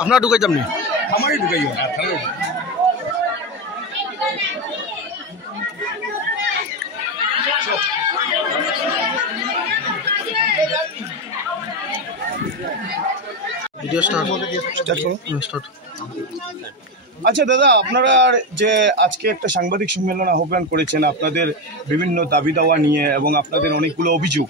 আপনারা ঢুকাই যাবনি আমারই ঢুকাই ভিডিও স্টার্ট আচ্ছা দাদা, আপনারা যে আজকে একটা সাংবাদিক সম্মেলন আহ্বান করেছেন আপনাদের বিভিন্ন দাবি দাওয়া নিয়ে এবং আপনাদের অনেকগুলো অভিযোগ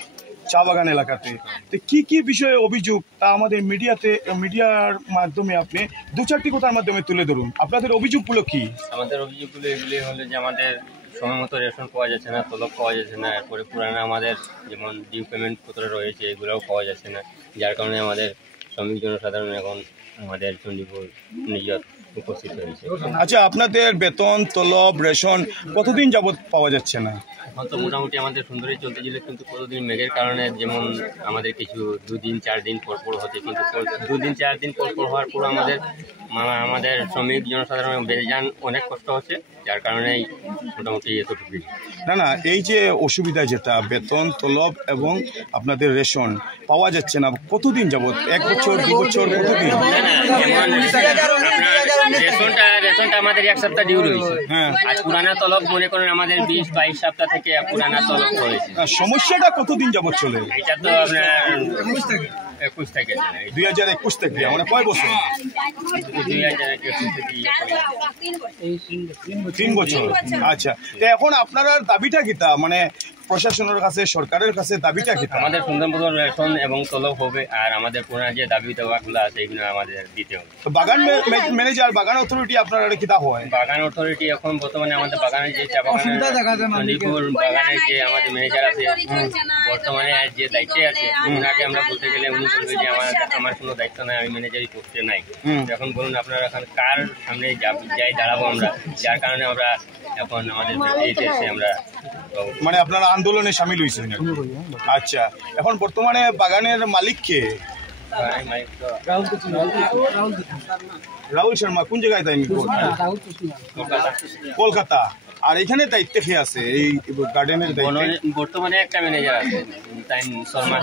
চা বাগান এলাকাতে, তো কি কি বিষয়ে অভিযোগ তা আমাদের মিডিয়ার মাধ্যমে আপনি দু চারটি কথার মাধ্যমে তুলে ধরুন। আপনাদের অভিযোগগুলো কি? আমাদের অভিযোগগুলো এগুলি হলো যে আমাদের সময় মতো রেশন পাওয়া যাচ্ছে না, তলব পাওয়া যাচ্ছে না, এরপরে পুরানো আমাদের যেমন ডিউ পেমেন্ট পত্র রয়েছে এগুলোও পাওয়া যাচ্ছে না, যার কারণে আমাদের শ্রমিক জনসাধারণ এখন আমাদের চণ্ডীপুর নিজত উপস্থিত হয়েছে। আচ্ছা, আপনাদের বেতন তলব রেশন কতদিন যাবত পাওয়া যাচ্ছে না? এখন তো মোটামুটি আমাদের সুন্দরই চলতেছিল, কিন্তু কতদিন মেঘের কারণে যেমন আমাদের কিছু 2 দিন 4 দিন পর হচ্ছে, কিন্তু 2 দিন 4 দিন পর হওয়ার পর আমাদের শ্রমিক জনসাধারণ বেজান অনেক কষ্ট হচ্ছে, যার কারণেই মোটামুটি এতটুকু। না, এই যে অসুবিধা যেটা বেতন তলব এবং আপনাদের রেশন পাওয়া যাচ্ছে না, কতদিন যাবত? 1 বছর 2 বছর কতদিন? রেশনটা আমাদের 1 সপ্তাহ ডিউ রয়েছে। হ্যাঁ, আর পুরানা তলব মনে করেন আমাদের 20-22 সপ্তাহ থেকে পুরানা তলব রয়েছে। সমস্যাটা কতদিন যাবত চলে? এটা তো আপনার 21 থেকে 2021 থেকে, মানে কয় বছর? 3 বছর। আচ্ছা, তো এখন আপনারা দাবিটা কিতা, মানে প্রশাসনের কাছে সরকারের কাছে দাবিটা কিতা? আমাদের সুন্দর মতো রেশন এবং তলব হবে, আর আমাদের পুরানা যে দাবি দেওয়াগুলো আছে এগুলো আমাদের দিতে হবে। তো বাগান ম্যানেজার, বাগান অথরিটি আপনারা কিতা হয়? বাগান অথরিটি এখন বর্তমানে আমাদের বাগানের যে চা বাগানের চণ্ডীপুর বাগানের যে আমাদের ম্যানেজার আছে বর্তমানে যে দায়িত্বে আছে, ওনাকে আমরা বলতে গেলে উনি বলবে যে আমার কোনো দায়িত্ব নাই, আমি ম্যানেজারই করতে নাই। এখন বলুন আপনারা এখন কার সামনে যাই দাঁড়াবো আমরা, যার কারণে আমরা এখন আমাদের এসে আমরা মানে আপনারা আন্দোলনে সামিল হয়েছেন। আচ্ছা, এখন বর্তমানে বাগানের মালিক কে? রাহুল শর্মা। কোন জায়গায়? তাই কলকাতা। আর এখানে দায়িত্ব কে আছে এই গার্ডেনের দায়িত্বে? বর্তমানে একটা ম্যানেজার আছে তাইন শর্মা।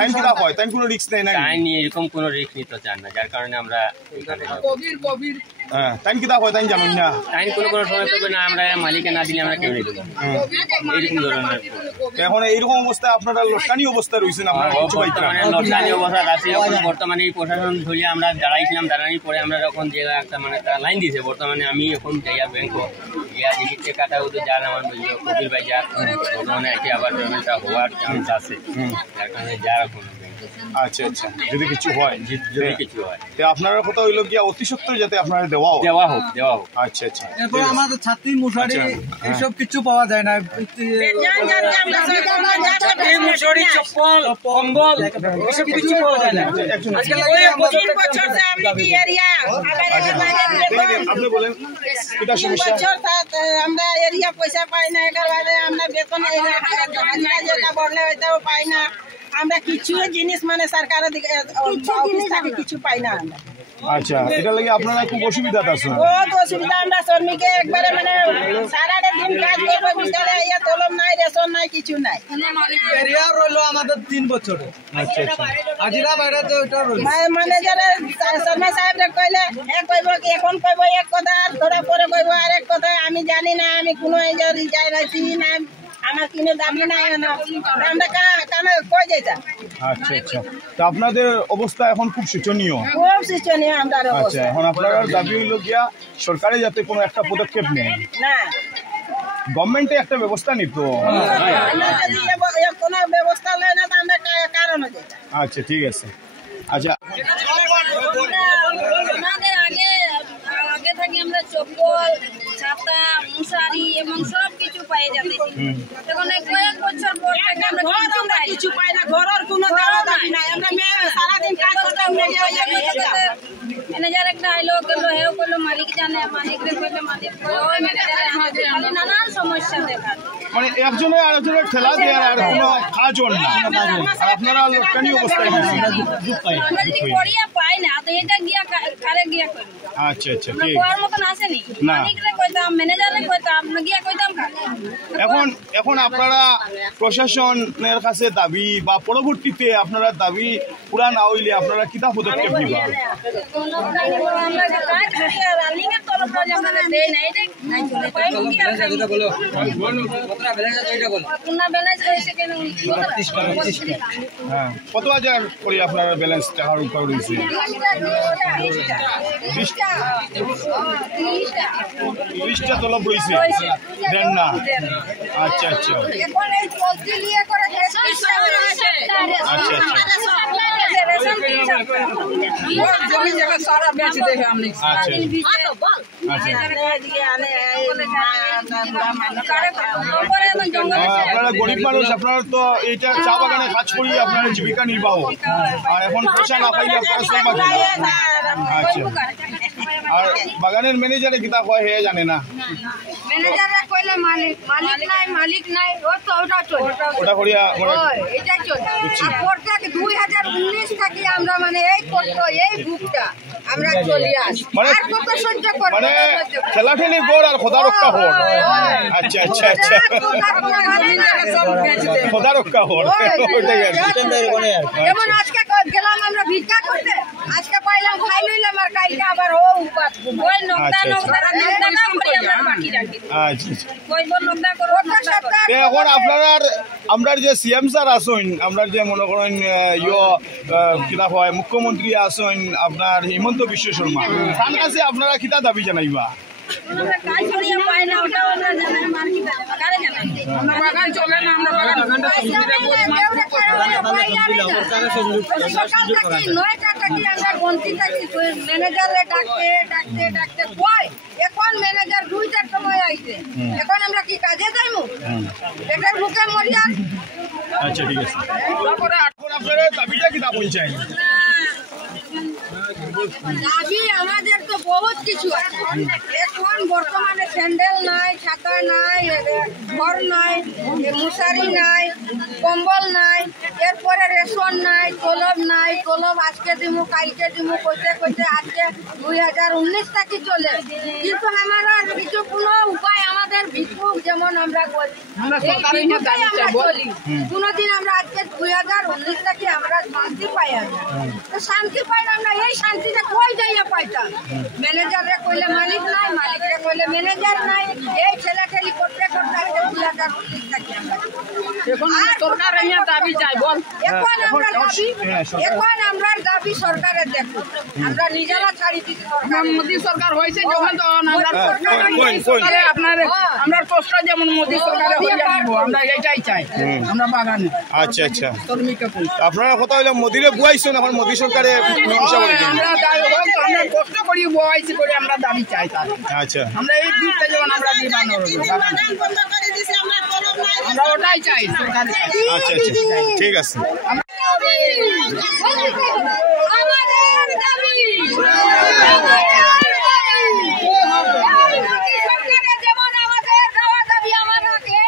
তাইন কি হয়? তাইন কোনো রিস্ক নেই না? তাইন এরকম কোনো রিস্ক নিতে চান না, যার কারণে আমরা এখানে হ্যাঁ। তাইন কি হয়? তাইন জানুন না? তাইন কোনো সময় করবে না, আমরা মালিকে না দিলে আমরা কেউ নেই দেবো, এইরকম ধরনের। এখন এইরকম অবস্থায় আপনারা লটকানি অবস্থা রয়েছেন, আপনারা কিছু বর্তমানে লটকানি অবস্থা আছে। বর্তমানে এই প্রশাসন ধরিয়ে আমরা দাঁড়াইছিলাম, দাঁড়ানোর পরে আমরা যখন যে একটা মানে লাইন দিয়েছে, বর্তমানে আমি এখন যাইয়া ব্যাংক গিয়া দেখি কাটা ওদের যার আমার কবির ভাই যার বর্তমানে একে আবার পেমেন্টটা হওয়ার চান্স আছে, যার কারণে যা এখন। আচ্ছা, যদি কিছু হয়, তো আপনারা কথা হইল গিয়া অতি সত্ত্বর যাতে আপনারা দেওয়া হোক। আচ্ছা। এরপর আমাদের ছাত্রী মশারি এইসব কিছু পাওয়া যায় না, কম্বল এসব কিছু পাওয়া যায় না। আপনি বলেন এটা সমস্যা। আমরা এরিয়া পয়সা পাই না, এটার বাদে আমরা বেতন যেটা বললে ওইটাও পাই না, আমরা কিছু জিনিস মানে সরকারের অফিস থেকে কিছু পাই না আমরা। আচ্ছা, এটা লাগে আপনারা খুব অসুবিধা আছে? বহুত অসুবিধা। আমরা শ্রমিকে একবারে মানে সারাটা দিন কাজ করবো, বিকালে ইয়ে তলব নাই, রেশন নাই, কিছু নাই। এরিয়া রইলো আমাদের 3 বছরে। আচ্ছা, আজিরা বাইরে তো ওটা রইলো। ম্যানেজারে শর্মা সাহেব কইলে কইব কি, এখন কইব এক কথা, আর ধরে পরে কইব আরেক কথা। আমি জানি না, আমি কোনো যাইছি না, আমার কিনে দাবি নাই, আমরা কানে কই যাইতাম। আচ্ছা, তো আপনাদের অবস্থা এখন খুব শোচনীয়। আমরা। আচ্ছা, এখন আপনারা দাবি হইল গিয়া সরকারে যাতে কোনো একটা পদক্ষেপ নেয়, না গভর্নমেন্টে একটা ব্যবস্থা নিত। কোনো ব্যবস্থা নেয় না, আমরা কারণ। আচ্ছা, ঠিক আছে। আচ্ছা, আমাদের আগে থেকে আমরা চপ্পল, ছাতা, মশারি এবং সব কিছু পাই যাবে। এখন কয়েক বছর পর থেকে আমরা কিছু পাই না, ঘরের কোনো দাবি নাই। আমরা সারাদিন কাজ করতাম, ম্যানেজার একটা আইলো গেলো হেও কইলো মালিক জানে মালিকরে কইলে মালিক ওই ম্যানেজারে আমাদের খালি নানান সমস্যা দেখা মানে একজনে আরেকজনের ঠেলা দিয়ে আর কোনো কাজ হল না আর আপনারা লোকটানি অবস্থায় গেছেন আমরা কি করিয়া পাই না তো এটা গিয়া কারে গিয়া করি আচ্ছা আচ্ছা আমরা ঠিক কোয়ার মতন আসেনি না। মালিকরে কইতাম ম্যানেজারে কইতাম না গিয়া কইতাম এখন আপনারা প্রশাসনের কাছে দাবি বা পরবর্তীতে আপনারা দাবি পুরা না হইলে আপনারা কিতা পদক্ষেপ নিবা আমরা যে কাজ করি আর রানিংয়ের তরফ থেকে আমরা দেই না এটা পাইব কি আর পুনা ব্যালেন্স হইছে কেন হ্যাঁ কত হাজার করে আপনারা ব্যালেন্স টাকার উপর রয়েছে 30টা তলব রয়েছে দেন না আচ্ছা আচ্ছা এখন এই চলতি লিয়ে করে আচ্ছা জমি জায়গা সারা বেচে দেবে আমনি আচ্ছা আপনারা গরিব মানুষ আপনারা তো এইটা চা বাগানে কাজ করি আপনারা জীবিকা নির্বাহ আর এখন পয়সা না পাইলে আপনারা সব আচ্ছা আর বাগানের ম্যানেজারে কিতা কয় হে জানে না ম্যানেজাররা কইলে মালিক নাই ও তো ওটা চলে ওটা করিয়া এটা চলে আর প্রত্যেক 2019 থেকে আমরা মানে এই কষ্ট এই ভুগটা আমরা চলি আসি মানে আর কত সহ্য করব মানে খেলাঠেলি গড় আর খোদা রক্ষা হল আচ্ছা আচ্ছা আচ্ছা খোদা রক্ষা হল ওইটাই আর যেমন আজকে গেলাম আমরা ভিক্ষা করতে আজকে পাইলাম খাই লইলাম আর কালকে আবার ও উপাস ওই নকদা না করি আমরা বাকি রাখি আচ্ছা কইব নকদা করব এখন আপনারা আমরা যে সিএম স্যার আসুন আমরা যে মনে করেন কিতা হয় মুখ্যমন্ত্রী আসুন আপনার হিমন্ত বিশ্ব শর্মা তার কাছে আপনারা কিতা দাবি জানাইবা আমরা কাজ করিয়া পাই না ওটাও আমরা জানাই মার্কেটে কারে জানাই আমরা বাগান চলে না আমরা বাগানটা সমিতিতে সকাল থেকে 9টা থেকে আমরা গন্তি থাকি ম্যানেজারে ডাকতে কই এখন ম্যানেজার 2টার সময় আইছে এখন আমরা কি কাজে যাইমু এটার মুখে মরিয়া আচ্ছা ঠিক আছে এখন আপনারা দাবিটা কিতা বলছেন দাবি আমাদের তো বহুত কিছু আছে এখন বর্তমানে স্যান্ডেল নাই ছাতা নাই ঘর নাই মশারি নাই কম্বল নাই এরপরে রেশন নাই তলব আজকে দিমু কালকে দিমু কইতে আজকে 2019 থেকে চলে কিন্তু আমার কিছু কোনো উপায় আমাদের ভিক্ষুক যেমন আমরা করি কোনোদিন আমরা আজকে 2019 থেকে আমরা শান্তি পাই তো শান্তি পাই আমরা এই শান্তিটা কই যাইয়া পাইতাম ম্যানেজারে কইলে মালিক নাই মালিকরে কইলে ম্যানেজার নাই এই ছেলেখেলি করতে আজকে 2019 থেকে আমরা এখন সরকার এর দাবি চাই বল এখন আমরা দাবি সরকারের দেখো আমরা নিজেরা ছাড়ি দিছি সরকার মোদি সরকার হইছে যখন তো আমরা সরকারে আপনার আমরা কষ্ট যেমন মোদি সরকারে হইয়া দিব আমরা এটাই চাই আমরা বাগানে আচ্ছা আচ্ছা শ্রমিককে আপনারা কথা হইলো মোদিরে বুয়াইছেন এখন মোদি সরকারে মীমাংসা করে দিন আমরা কষ্ট করি বুয়াইছি করে আমরা দাবি চাই তার আচ্ছা আমরা এই দুধটা যেমন আমরা দিবান আমরা ওটাই চাই সরকার আচ্ছা আচ্ছা ঠিক আছে আমাদের দাবি সরকারে যেমন আমাদের দেওয়া দাবি আমাদেরকে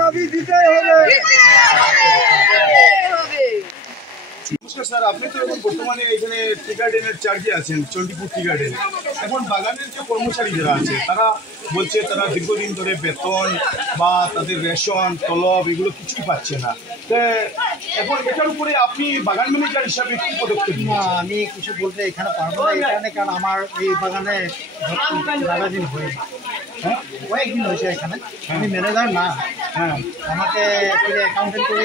দাবি দিতে হবে নমস্কার স্যার আপনি তো এখন বর্তমানে এখানে টি গার্ডেনের চার্জে আছেন চণ্ডীপুর টি গার্ডেনে এখন বাগানের যে কর্মচারী যারা আছে তারা বলছে তারা দীর্ঘদিন ধরে বেতন বা তাদের রেশন তলব এগুলো কিছুই পাচ্ছে না এখন এটার উপরে আপনি বাগান ম্যানেজার হিসাবে কি পদক্ষেপ না আমি কিছু বলতে এখানে পারবো না এখানে কারণ আমার এই বাগানে দাদাদিন হয়ে কয়েকদিন হয়েছে এখানে আমি ম্যানেজার না হ্যাঁ আমাকে অ্যাকাউন্টেন্ট করে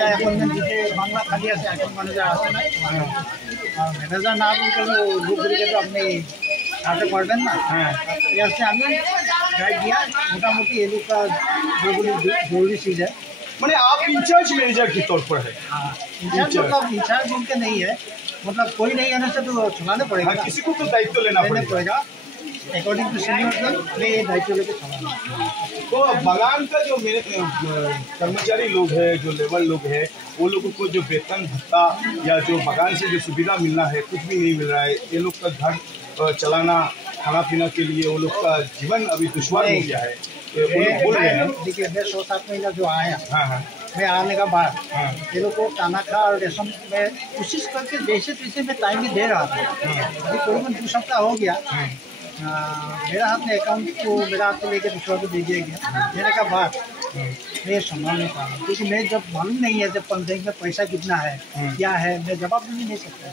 অ্যাপয়েন্টমেন্ট দিতে বাংলা খালি আছে এখন ম্যানেজার আসে না আর ম্যানেজার না বলতে লোকগুলিকে তো আপনি আনতে পারবেন না হ্যাঁ ঠিক আছে আমি যাই দিয়া মোটামুটি এলাকা যেগুলি জরুরি चीज़ है मैंने आप इंचार्ज मैनेजर की तौर पर है इंचार्ज मतलब इंचार्ज उनके नहीं है मतलब कोई नहीं आने से तो चलाने पड़ेगा किसी को तो दायित्व लेना पड़ेगा अकॉर्डिंग टू सीनियर मैं ये दायित्व लेकर चला। तो बगान का जो कर्मचारी लोग हैं, जो लेबर लोग हैं, वो लोगों को जो वेतन भत्ता या जो बगान से जो सुविधा मिलना है कुछ भी नहीं मिल रहा है। ये लोग का घर चलाना, खाना पीना के लिए वो लोग का जीवन अभी दुश्वार हो गया है। वो लोग बोल रहे हैं। देखिए मैं 6-7 महीना जो आया, हाँ, मैं आने का बाद ये लोग को खाना खा और रेशम में कोशिश करके जैसे तैसे मैं टाइम भी दे रहा था। अभी करीबन 2 सप्ताह हो गया। मेरा हाथ में अकाउंट को मेरा हाथ में लेकर दूसरा को दे दिया गया। देने का बाद मैं संभाल नहीं पा रहा, क्योंकि मैं जब मालूम नहीं है जब बैंक में पैसा कितना है क्या है, मैं जवाब भी नहीं सकता।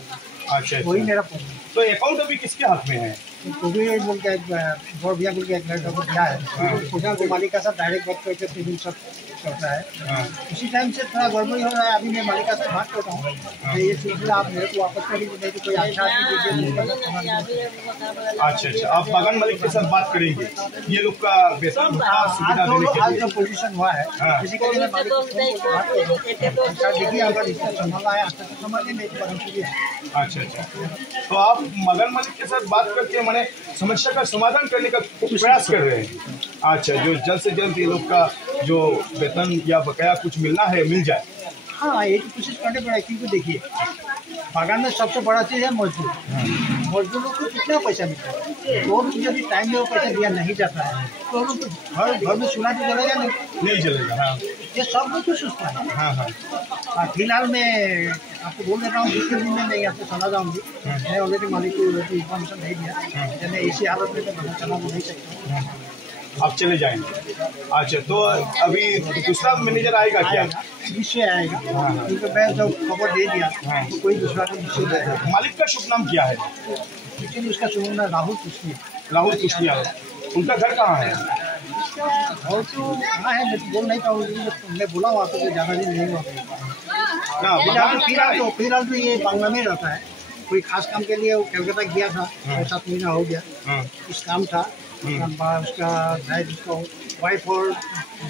अच्छा, वही मेरा प्रॉब्लम। तो अकाउंट अभी किसके हाथ में है? तो भी बोल के गौर भैया बोल के एक लड़का को दिया है। तो मालिक का साथ डायरेक्ट बात करके पेमेंट सब करता है। उसी टाइम से थोड़ा गड़बड़ी हो रहा है। अभी मैं मालिक का साथ बात करता हूँ, तो ये सिलसिला आप मेरे को वापस कर दीजिए, तो कोई अच्छा आदमी दीजिए। अच्छा, आप बगान मालिक के साथ बात करेंगे ये लोग का वेतन सुविधा देने के आज लिए? जो पोजीशन हुआ है किसी के लिए मालिक को फोन करके बात करूँ। देखिए अगर इसको संभालना है अच्छा से समझिए, नहीं तो बदल। अच्छा, तो आप मगन मालिक के साथ बात करके मैंने समस्या का समाधान करने का प्रयास कर रहे हैं। अच्छा, जो जल्द से जल्द ये लोग का जो वेतन या बकाया कुछ मिलना है मिल जाए। हाँ, ये तो कोशिश करने पड़ेगा, क्योंकि देखिए बागान में सबसे बड़ा चीज़ है मजदूर। मजदूरों को कितना पैसा मिलता है, तो यदि टाइम में वो पैसा दिया नहीं जाता है तो लोग घर में चूल्हा तो जलेगा नहीं चलेगा। हाँ, ये सब लोग को सोचता है। हाँ। फिलहाल मैं आपको बोल देता हूँ, दूसरे दिन में नहीं आपको चला जाऊँगी। मैं ऑलरेडी मालिक को इन्फॉर्मेशन दे दिया। मैं इसी हालत में चला नहीं सकता। आप चले जाएंगे। अच्छा, तो अभी दूसरा मैनेजर आएगा क्या? निश्चय आएगा, क्योंकि मैं जब खबर दे दिया तो कोई दूसरा को निश्चय देगा। मालिक का शुभ नाम क्या है? एक्चुअली उसका शुभ नाम राहुल कुशनिया। राहुल कुशनिया। उनका घर कहाँ है? और तो कहाँ है मैं तो बोल नहीं पाऊँगी। मैं बोला वहाँ तो ज़्यादा दिन नहीं हुआ। फिलहाल तो ये बांग्ला में रहता है। कोई खास काम के लिए वो कलकत्ता गया था, 6-7 महीना हो गया। कुछ काम था, उसका वाइफ और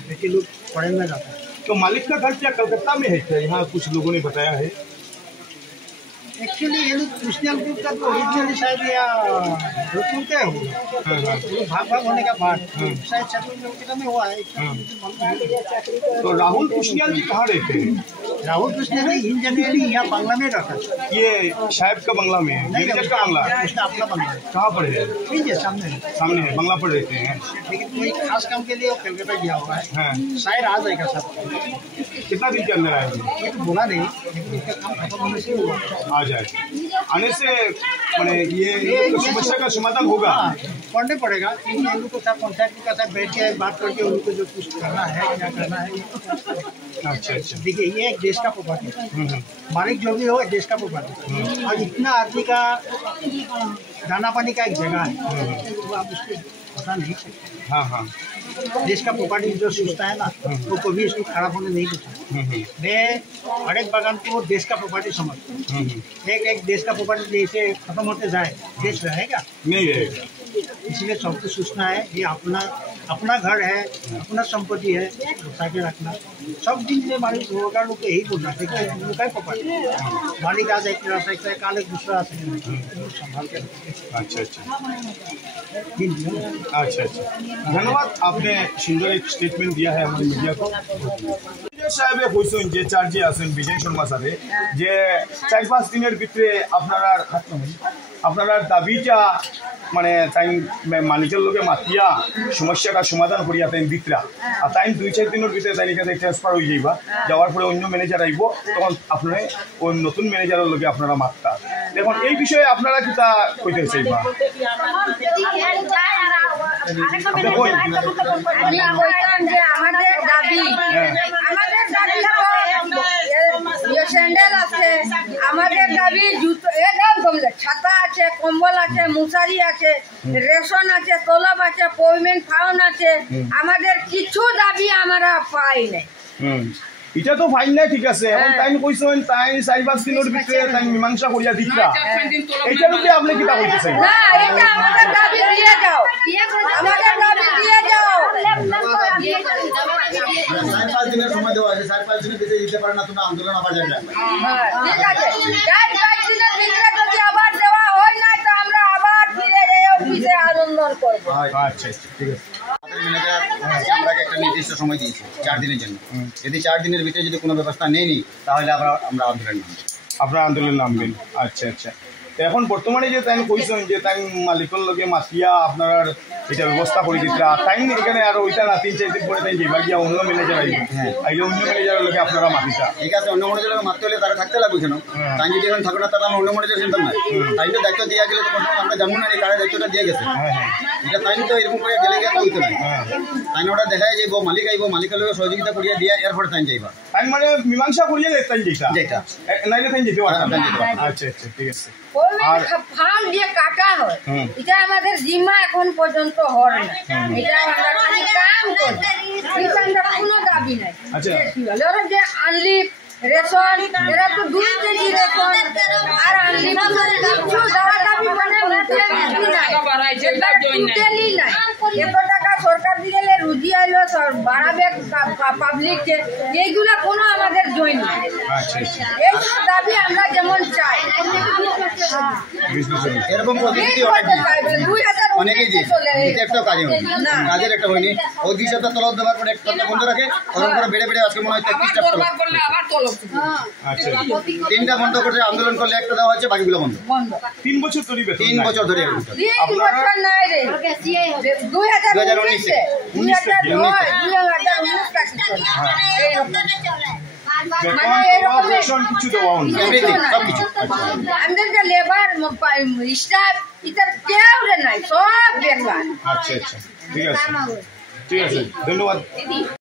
बेटी लोग फॉरेन में जाता है। तो मालिक का घर क्या कलकत्ता में है क्या? यहाँ कुछ लोगों ने बताया है। एक्चुअली ये लोग कुशनिया ग्रुप का तो ओरिजिनली शायद या जोधपुर का होगा। भाग होने का बाद शायद छत्तीसगढ़ में हुआ है। तो राहुल कुशनिया जी कहाँ रहते हैं? राहुल कुशनिया जी इंजीनियरिंग यहाँ बांग्ला में रहता है। ये साहब का बंगला में है? मैनेजर का बंगला? उसका अपना बंगला है। कहाँ पर है? सामने है, बंगला पर रहते हैं। लेकिन कोई खास काम के लिए वो कलकत्ता गया हुआ है। शायद आ जाएगा सब। कितना दिन के अंदर आएंगे? ये तो बोला नहीं, लेकिन इसका काम खत्म होने से हुआ आ जाए। आने से मैंने ये समस्या का समाधान होगा। पढ़ने पड़ेगा, क्योंकि इन लोग को सब पंचायत के साथ बैठ के बात करके उनको जो कुछ करना है क्या करना है। अच्छा। देखिए ये एक देश का प्रॉपर्टी है, मालिक जो भी हो देश का प्रॉपर्टी। और इतना आदमी का दाना पानी का एक जगह है, तो आप उसको पता नहीं सकते। हाँ। देश का प्रॉपर्टी जो सोचता है ना, वो कभी इसको खराब होने नहीं देता। मैं हर एक बागान को देश का प्रॉपर्टी समझता हूँ। एक देश का प्रॉपर्टी जैसे खत्म होते जाए देश रहेगा नहीं रहेगा। इसलिए सबको सोचना है ये अपना घर है, अपना संपत्ति है, बचा के रखना। सब दिन में मालिक होगा लोग यही बोलना है कि प्रॉपर्टी मालिक आज एक रहा सकता है, काल एक दूसरा आ सकता है, संभाल के। अच्छा। धन्यवाद, आपने सुंदर एक स्टेटमेंट दिया है हमारे मीडिया को। সাহেবে কইছেন যে চার্জে আছেন বিজয় শর্মা সাহেব যে 4-5 দিনের ভিতরে আপনারা দাবিটা মানে তাই মালিকের লোকে মাতিয়া সমস্যাটা সমাধান করিয়া তাই দিতরা আর তাই 2-4 দিনের ভিতরে তাই এখানে ট্রান্সফার হয়ে যাইবা যাওয়ার পরে অন্য ম্যানেজার আইব তখন আপনারা ওই নতুন ম্যানেজারের লোকে আপনারা মাত্তা দেখুন এই বিষয়ে আপনারা কি তা কইতে চাইবা স্যান্ডেল আছে আমাদের দাবি জুতো ছাতা আছে কম্বল আছে মশারি আছে রেশন আছে তলব আছে পেমেন্ট ফাউন্ড আছে আমাদের কিছু দাবি আমরা পাই নাই এটা তো ফাইন না ঠিক আছে এখন টাইম কইছেন তাই 4-5 দিনের ভিতরে তাই মীমাংসা করিয়া দিতরা এইটার উপরে আপনি কি তা কইতেছেন না এটা আমাদের দাবি দিয়ে দাও আমাদের দাবি দিয়ে দাও 4-5 দিনের সময় দেওয়া আছে 4-5 দিনের ভিতরে দিতে পারে না তোমরা আন্দোলন আবার যাবে ঠিক আছে 4-5 দিনের ভিতরে যদি আবার দেওয়া হয় না তো আমরা আবার ফিরে যাই কিসে আনন্দন করবো। আচ্ছা আচ্ছা ঠিক আছে। আমাদের ম্যানেজার আমরা একটা নির্দিষ্ট সময় দিয়েছি 4 দিনের জন্য। যদি 4 দিনের ভিতরে যদি কোনো ব্যবস্থা নেই তাহলে আমরা আন্দোলন নামব। আপনারা আন্দোলন নামবেন? আচ্ছা আচ্ছা। তো এখন বর্তমানে যে তাই কইছেন যে তাই মালিকের লগে মাতিয়া আপনার এটা ব্যবস্থা করে দিতে আর টাইম এখানে আর ওইটা না 3-4 দিন পরে তাই যেবার গিয়া অন্য ম্যানেজার আইবে, আইলে অন্য ম্যানেজারের লগে আপনারা মাতিটা ঠিক আছে, অন্য ম্যানেজারের মারতে হলে তারা থাকতে লাগবে কেন? তাই যদি এখন থাকো না তাহলে আমরা অন্য ম্যানেজার চিন্তা না। তাই তো দায়িত্ব দিয়ে গেলে তো আমরা জানবো না এই কারের দায়িত্বটা দিয়ে গেছে। এটা তাই তো এরকম করে গেলে গিয়ে হইতো না। তাই ওটা দেখা যায় যে মালিক আইব, মালিকের লগে সহযোগিতা করিয়া দিয়া এরপরে তাই যাইবা। তাই মানে মীমাংসা করিয়া তাই যেটা যেটা নাইলে তাই যেতে পারতাম। আচ্ছা আচ্ছা ঠিক আছে। ফার্ম দিয়ে কাটা হয়, এটা আমাদের জিম্মা এখন পর্যন্ত হয় না। এটা আমরা খালি কাম করি, এটা আমরা কোনো দাবি নাই। ওরা যে আনলি রেশন, এরা তো 2 কেজি রেশন আর আনলি কিছু দেওয়া দাবি মানে টোটালি নাই। 100 টাকা সরকার দিলে রুজি আইলো বাড়াবে পাবলিককে, এইগুলা কোনো আমাদের জয়েন নাই। এইসব দাবি আমরা যেমন চাই এরকম প্রযুক্তি অনেকেই দিয়েছে, একটাও কাজে হয়নি, কাজের একটা হয়নি। ওই 2 সপ্তাহ তলব দেওয়ার পরে 1 সপ্তাহ বন্ধ রাখে, ওরকম করে বেড়ে বেড়ে আজকে মনে হয় 33টা তলব। 3টা বন্ধ করছে, আন্দোলন করলে একটা দেওয়া হচ্ছে, বাকিগুলো বন্ধ। 3 বছর ধরে 3 বছর ধরে 3 বছর নাই রে, 2019 কিছু দেওয়া সবকিছু। আমাদের যে লেবার স্টাফ ইতার কেউ নাই, সব বেকার। আচ্ছা আচ্ছা ঠিক আছে ঠিক আছে ধন্যবাদ।